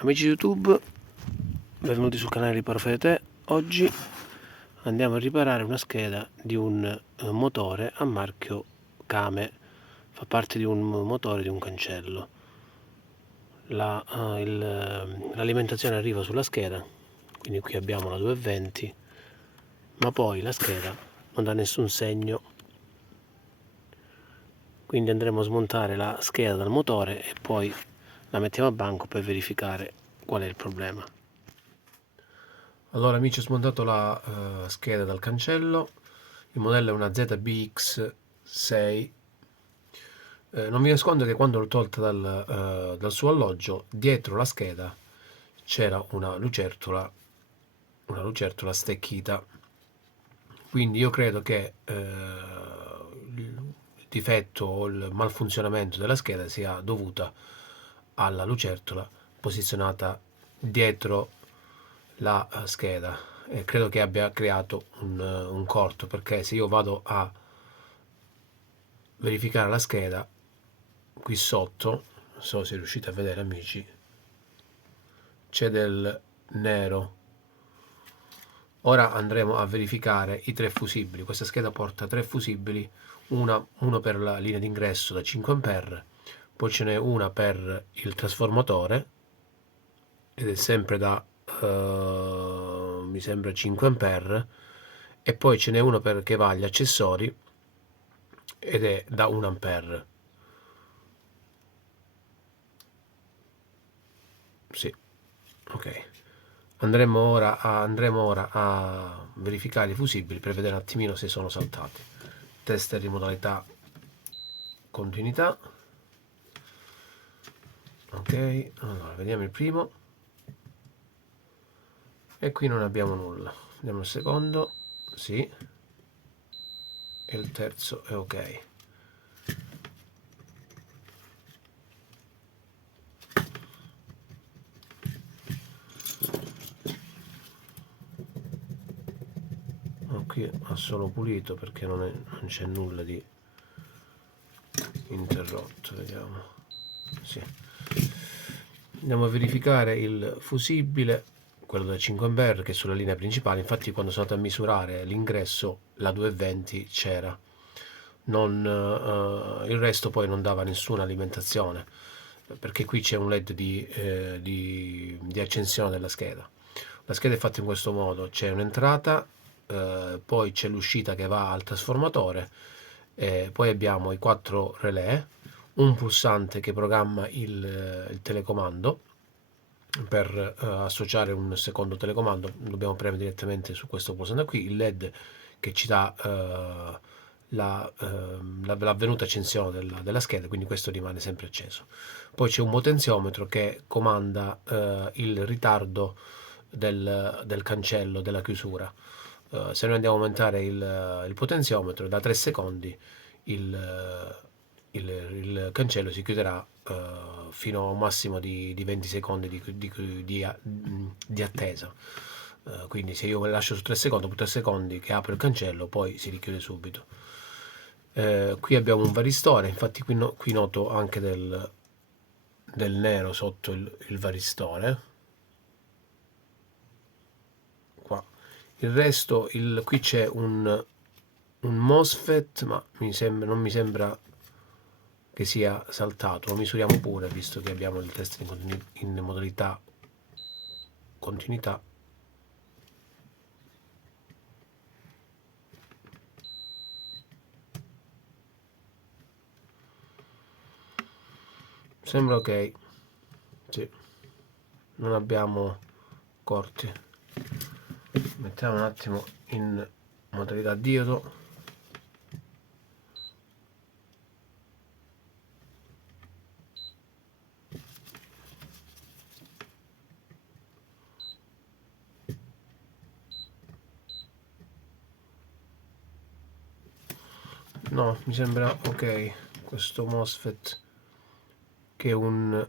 Amici YouTube, benvenuti sul canale Riparo Fede. Oggi andiamo a riparare una scheda di un motore a marchio Kame. Fa parte di un motore di un cancello. L'alimentazione arriva sulla scheda, quindi qui abbiamo la 220, ma poi la scheda non dà nessun segno. Quindi andremo a smontare la scheda dal motore e poi la mettiamo a banco per verificare qual è il problema. Allora amici, ho smontato la scheda dal cancello. Il modello è una ZBX6. Non vi nascondo che quando l'ho tolta dal suo alloggio, dietro la scheda c'era una lucertola stecchita. Quindi io credo che il difetto o il malfunzionamento della scheda sia dovuta alla lucertola posizionata dietro la scheda, e credo che abbia creato un corto, perché se io vado a verificare la scheda qui sotto, non so se riuscite a vedere amici, c'è del nero. Ora andremo a verificare i tre fusibili. Questa scheda porta tre fusibili, uno per la linea d'ingresso da 5A, poi ce n'è una per il trasformatore ed è sempre da mi sembra 5A, e poi ce n'è uno che va agli accessori ed è da 1A. Sì, ok. Andremo ora a verificare i fusibili per vedere un attimino se sono saltati. Tester in modalità continuità. Ok, allora vediamo il primo e qui non abbiamo nulla. Vediamo il secondo, sì, e il terzo è ok. Qui ha solo pulito perché non c'è nulla di interrotto. Vediamo, sì. Andiamo a verificare il fusibile, quello da 5A, che è sulla linea principale. Infatti quando sono andato a misurare l'ingresso la 220 c'era, il resto poi non dava nessuna alimentazione, perché qui c'è un LED di accensione della scheda. La scheda è fatta in questo modo: c'è un'entrata, poi c'è l'uscita che va al trasformatore, poi abbiamo i 4 relè, un pulsante che programma il telecomando. Per associare un secondo telecomando dobbiamo premere direttamente su questo pulsante qui, il LED che ci dà l'avvenuta accensione della scheda, quindi questo rimane sempre acceso. Poi c'è un potenziometro che comanda il ritardo del cancello, della chiusura. Se noi andiamo a aumentare il potenziometro, da 3 secondi il cancello si chiuderà fino a un massimo di 20 secondi di attesa. Quindi se io lascio su 3 secondi, dopo 3 secondi che apro il cancello, poi si richiude subito. Qui abbiamo un varistore, infatti qui noto anche del nero sotto il varistore. Qua. Il resto, qui c'è un MOSFET, ma non mi sembra che sia saltato. Lo misuriamo pure, visto che abbiamo il test in modalità continuità. Sembra ok, sì, non abbiamo corti. Mettiamo un attimo in modalità diodo. No, mi sembra ok questo MOSFET, che è un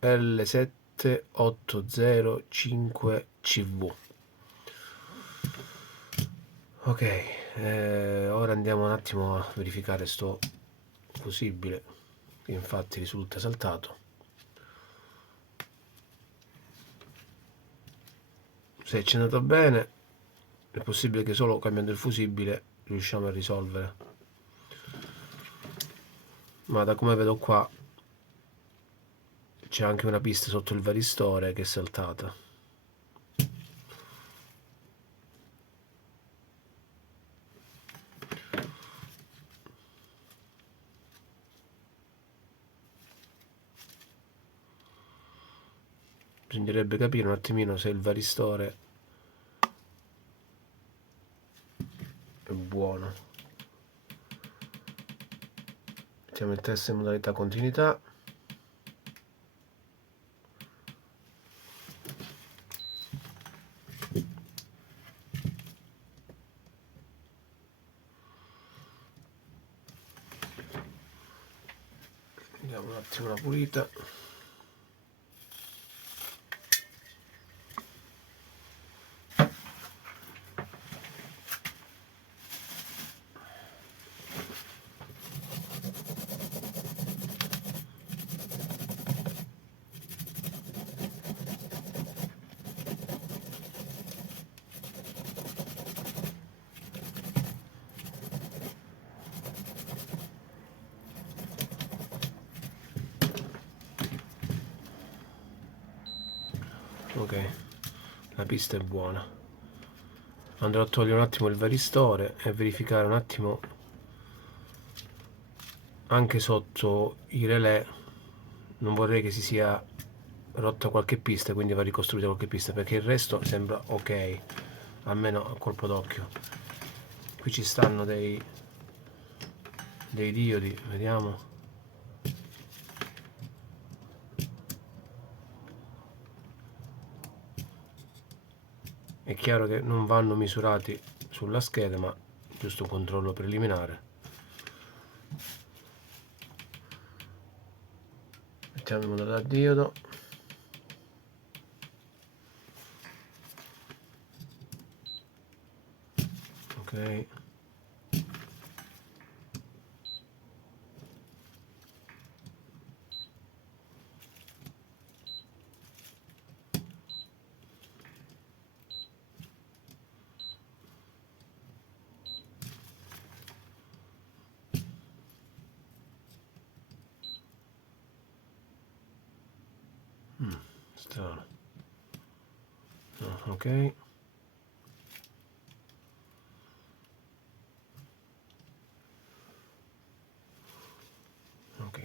L7805CV. Ok, ora andiamo un attimo a verificare sto fusibile, che infatti risulta saltato. Se ci è andato bene, è possibile che solo cambiando il fusibile riusciamo a risolvere, ma da come vedo qua c'è anche una pista sotto il varistore che è saltata. Bisognerebbe capire un attimino se il varistore è buono. Mettiamo il test in modalità continuità. Diamo un attimo una pulita. Ok, la pista è buona. Andrò a togliere un attimo il varistore e verificare un attimo anche sotto i relè. Non vorrei che si sia rotta qualche pista, quindi va ricostruita qualche pista, perché il resto sembra ok, almeno a colpo d'occhio. Qui ci stanno dei diodi, vediamo. È chiaro che non vanno misurati sulla scheda, ma giusto un controllo preliminare. Mettiamo in modalità diodo. Ok. Strano. No, ok. Ok.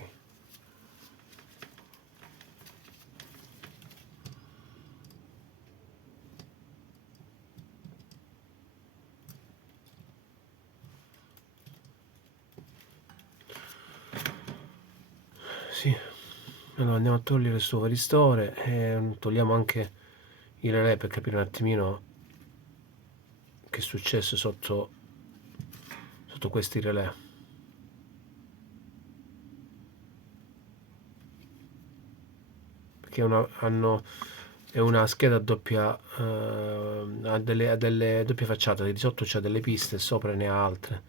Sì. Allora andiamo a togliere questo varistore e togliamo anche i relè per capire un attimino che è successo sotto questi relè. Perché è una scheda a doppia, ha delle doppie facciate, di sotto c'ha delle piste e sopra ne ha altre.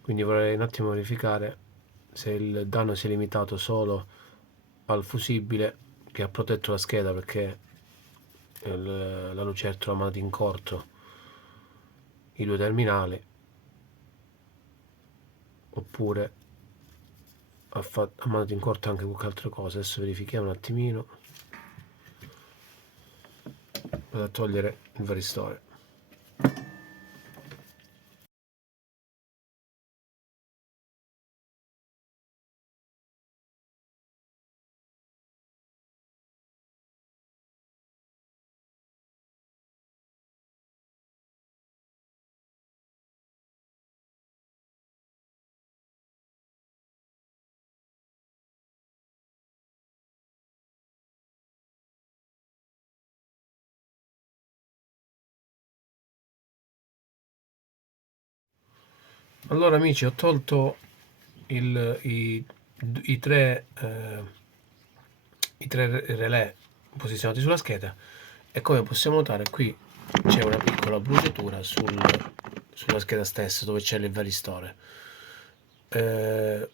Quindi vorrei un attimo verificare se il danno si è limitato solo al fusibile che ha protetto la scheda, perché la lucertola ha mandato in corto i due terminali, oppure ha mandato in corto anche qualche altra cosa. Adesso verifichiamo un attimino. Vado a togliere il varistore. Allora amici, ho tolto i tre relè posizionati sulla scheda e, come possiamo notare, qui c'è una piccola bruciatura sulla scheda stessa dove c'è il varistore.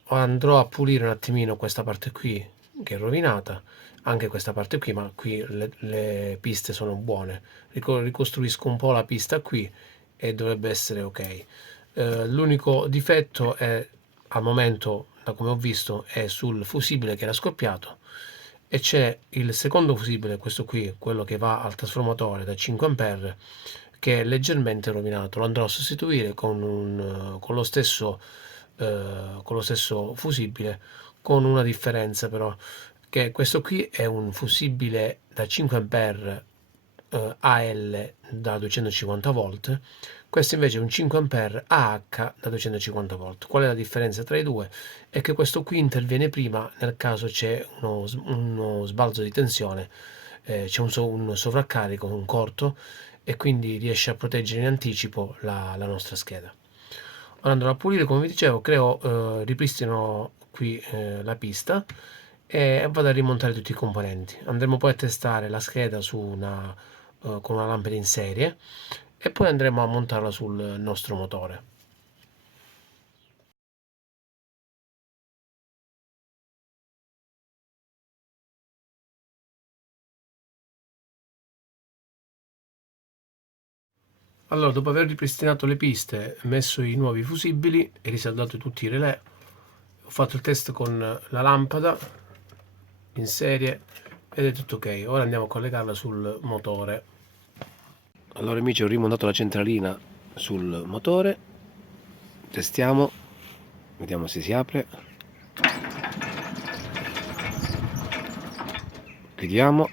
Andrò a pulire un attimino questa parte qui che è rovinata, anche questa parte qui, ma qui le piste sono buone. Ricostruisco un po' la pista qui e dovrebbe essere ok. L'unico difetto è, al momento, da come ho visto, è sul fusibile che era scoppiato, e c'è il secondo fusibile, questo qui, quello che va al trasformatore da 5 ampere, che è leggermente rovinato. Lo andrò a sostituire con lo stesso fusibile, con una differenza però, che questo qui è un fusibile da 5 ampere AL da 250 volt, questo invece è un 5 ampere AH da 250 volt. Qual è la differenza tra i due? È che questo qui interviene prima nel caso c'è uno sbalzo di tensione, c'è un sovraccarico, un corto, e quindi riesce a proteggere in anticipo la nostra scheda. Ora andrò a pulire, come vi dicevo, ripristino qui la pista e vado a rimontare tutti i componenti. Andremo poi a testare la scheda con una lampada in serie e poi andremo a montarla sul nostro motore. Allora, dopo aver ripristinato le piste, messo i nuovi fusibili e risaldato tutti i relè, ho fatto il test con la lampada in serie ed è tutto ok. Ora andiamo a collegarla sul motore. Allora amici, ho rimontato la centralina sul motore, testiamo, vediamo se si apre, chiudiamo.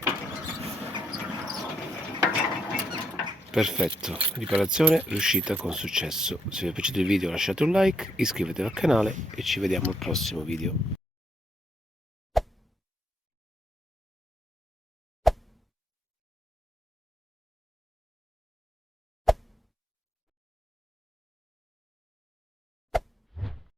Perfetto, riparazione riuscita con successo. Se vi è piaciuto il video lasciate un like, iscrivetevi al canale e ci vediamo al prossimo video.